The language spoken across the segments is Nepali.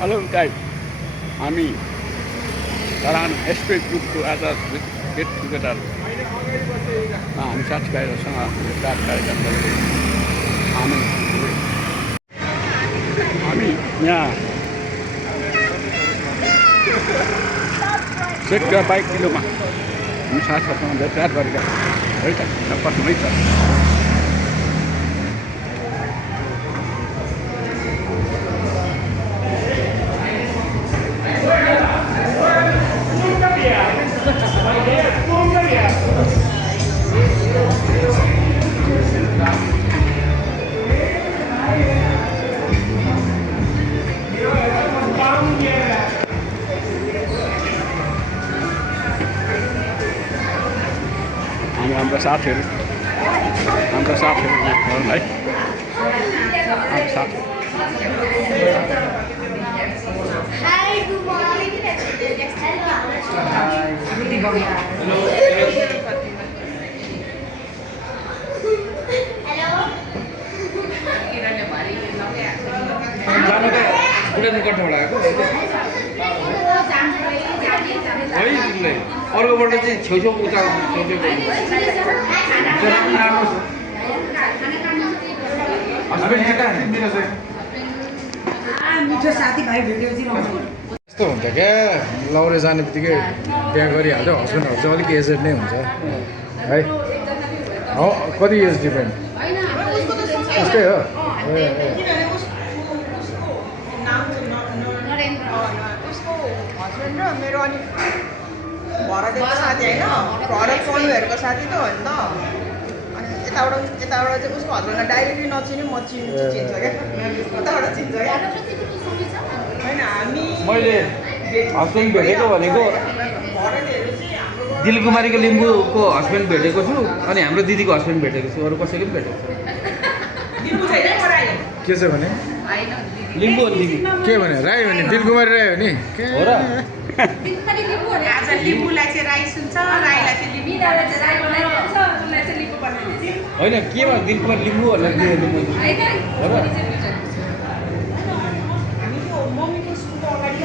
हेलो गाइस, हामी धरान एसपी ग्रुपको आज गेट टुगेदर हामी साथीभाइहरूसँग भेटघाट कार्यक्रम गरेको हामी यहाँ सेक्टर 22 किलोमा हामी साथीहरूसँग भेटघाट गरेका है त पछमै छ। हाम्रो साथीहरू है हाम्रो साथी अर्कोबाट चाहिँ छेउछेउ उता यस्तो हुन्छ क्या, लौरे जाने बित्तिकै बिहा गरिहाल्छ। हस्बेन्डहरू चाहिँ अलिक एजेड नै हुन्छ है। कति एज डिफ्रेन्ट त्यस्तै हो। मेरो अनि भरतको साथी होइन, भरत सोनुहरूको साथी त हो नि त। अनि यताबाट चाहिँ उसको हस्बेन्डलाई डाइरेक्टली नचिने म चिन्छ क्या, उताबाट चिन्छ क्या। होइन हामी मैले हस्बेन्ड भेटेको भनेको दिलकुमारीको लिम्बूको हस्बेन्ड भेटेको छु, अनि हाम्रो दिदीको हस्बेन्ड भेटेको छु, अरू कसैको पनि भेटेको छु। के छ भने लिम्बू हो दिदी के भने राई भने दिलकुमारी राई हो नि हो र? आज लिम्बूलाई चाहिँ राई सुन्छ, राईलाई चाहिँ लिम्बू होइन केमा दिलकुमारी लिम्बू होला के लिम्बू हो र? हामी त्यो मम्मीको स्कुलको अगाडि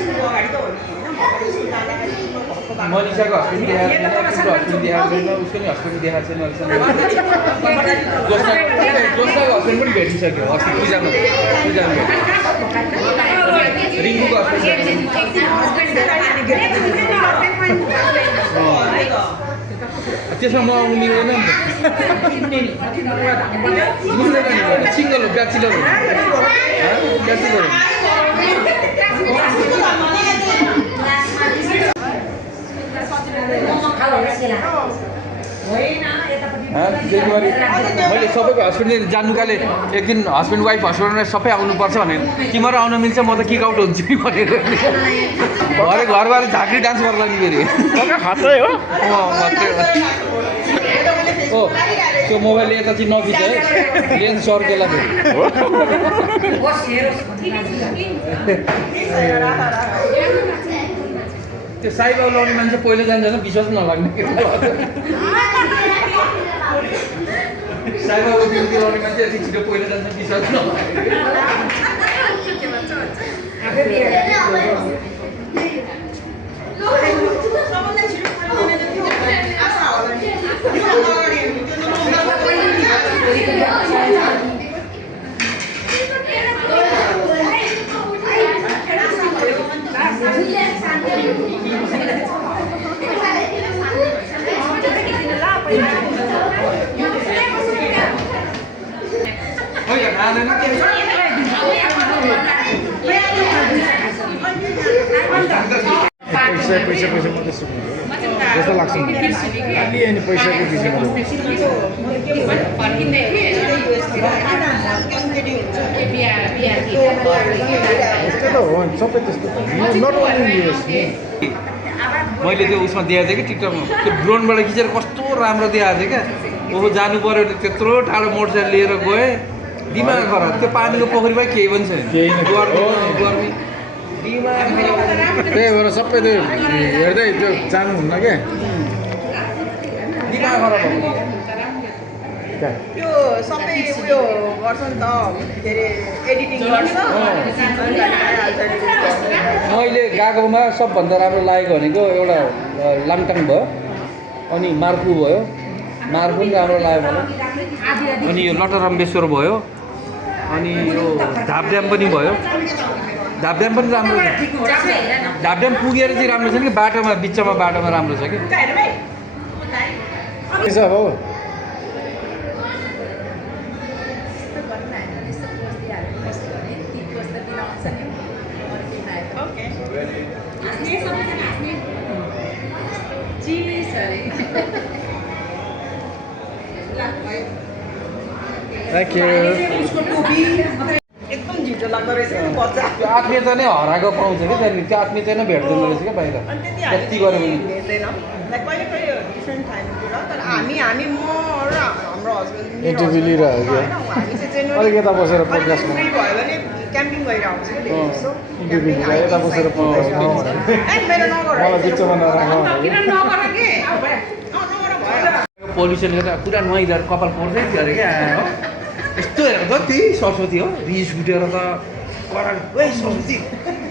स्कुलको अगाडि त हो नि होइन। मनिषाको हस्बेन्ड देखाएको छैन, उसको हस्बेन्ड देखाएको छैन, उसको नि हस्बेन्ड देखाएको छैन अहिलेसम्म। जोस्नाको हस्बेन्ड पनि भेटिसक्यो अस्ति पूजामा रिङ्कुको हस्बेन्ड त्यसमा म आउनु मिल्दैन नि त। सिङ्गल हो, ब्याचलर हो, ब्याचलर हो। मैले सबैको हस्बेन्ड जान्नुकाले एक दिन हस्बेन्ड वाइफ हस्बेन्ड सबै आउनुपर्छ भने तिमीहरू आउन मिल्छ, म त किक आउट हुन्छु नि भनेर घरै घरबार झाँक्री डान्स गर्ला नि फेरि खत्रै हो। हो त्यो मोबाइल यता चाहिँ नखिच है, लेन्स सर्केला फेरि। त्यो साइबाउ लाउने मान्छे पहिला जान्छ, विश्वास नलाग्ने साइबाउको ड्युटी लाउने मान्छे यति छिटो पहिला जान्छ, विश्वास पैसा मात्रै सुक्नु जस्तो लाग्छ नि। अनि पैसाको विषयमा त्यस्तो त हो, सबै त्यस्तो नट ओन्ली युएस। मैले त्यो उसमा देखाएको थिएँ कि टिकटकमा, त्यो ड्रोनबाट खिचेर कस्तो राम्रो देखाएको थिएँ क्या। ओहो जानु पऱ्यो, त्यत्रो टाढो मोटरसाइकल लिएर गएँ, दिमाग खराब। त्यो पानीको पोखरीमा केही पनि छैन, गर्मी त्यही भएर सबै त्यो हेर्दै त्यो जानुहुन्न क्या। दिमाग खराब क्या त्यो सबै उयो गर्छ नि त के अरे एडिटिङ गर्छ अनि आइहाल्छ release गर्नु। मैले गएकोमा सबभन्दा राम्रो लागेको भनेको एउटा लाङटाङ भयो, अनि मार्फु भयो, मार्फु पनि राम्रो लाग्यो मलाई, अनि यो लटरम्बेश्वर भयो, अनि यो झापड्याम पनि भयो। झापड्याम पनि राम्रो छ, झापड्याम पुगेर चाहिँ राम्रो छ कि बाटोमा बिचमा बाटोमा राम्रो छ कि। के छ बाबु ओके थ्याङ्क यू उसको टोपी एकदम झिटो लाग्दो रहेछ नि बच्चा। त्यो आत्मीयता नै हराएको पाउँछ कि त्यहाँनिर, त्यो आत्मीयता नै भेट्दैन रहेछ क्या बाहिर अनि त्यति जति गऱ्यो भने। भेट्दैन लाइक कहिले कहिले डिफ्रेन्ट टाइमतिर तर हामी म र हाम्रो हस्बेन्ड इन्टरभ्यू लिइरहेको क्या हामी चाहिँ अलिक यता बसेर podcast मा। फ्री भयो भने क्याम्पिङ गएर आउँछ कि धेरै जस्तो। इन्टरभ्यू लिएर यता बसेर podcast मा आउँछ। ए मेरो नगर मलाई बिचमा नराख्नु किन नगर के नगर भयो पोल्युसन गरेर पुरा नुहाइदिएर कपाल पोर्दै थियो अरे क्या हो। यस्तो हेरेको त त्यही सरस्वती हो, रिस उठेर त करार ए सरस्वती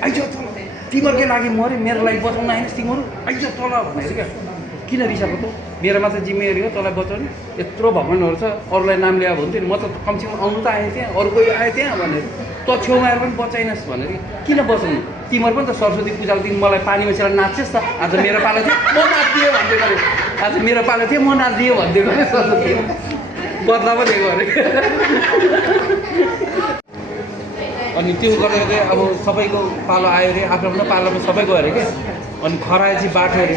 आइज तल, तिमीहरूकै लागि मऱ्यो मेरो लागि बचाउन आएनस् तिमीहरू आइज तल भनेर क्या। किन रिसाएको त, मेरो मात्र जिम्मेवारी हो तँलाई बचाउने, यत्रो भगवान्हरू छ अरूलाई नाम ल्यायो भन्थ्यो नि, म त कमसेकम आउनु त आएँ त्यहाँ, अरू कोही आयो त्यहाँ भनेर त छेउमा आएर पनि बचाइनस् भनेर किन बचाउनु, तिमीहरू पनि त सरस्वती पूजाको दिन मलाई पानीमा सेर नाच्छेस् त, आज मेरो पालो थियो म नाचिदिएँ भन्दै गरेँ, आज मेरो पालो थियो म नाचिदिएँ भन्दै गरेँ सरस्वती बदला पनि दिएको अरे। अनि त्यो गर्दा गर्दै अब सबैको पालो आयो अरे, आफ्नो आफ्नो पालोमा सबै गयो अरे क्या। अनि खराएपछि बाटो अरे